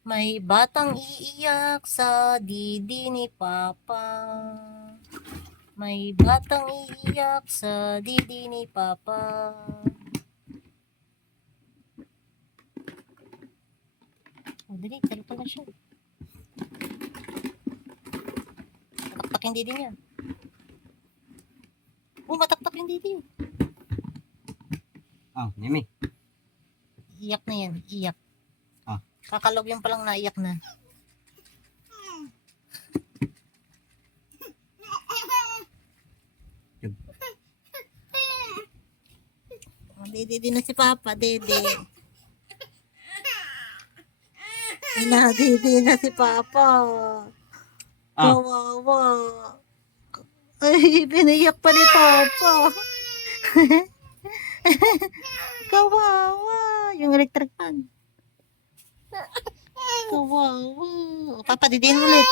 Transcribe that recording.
May batang iiyak sa didi ni Papa. May batang iiyak sa didi ni Papa. O, dali, talo na siya. Mataktak yung didi niya. Mataktak yung didi. Nemi. Iyak na yan, iyak. Kakalog yung palang naiyak na. Dede na si Papa, dede. Dede na si Papa. Kawawa. Ay, piniyak pa ni Papa. Kawawa. Yung electric fan. Kawawa. Papa, didihin ulit.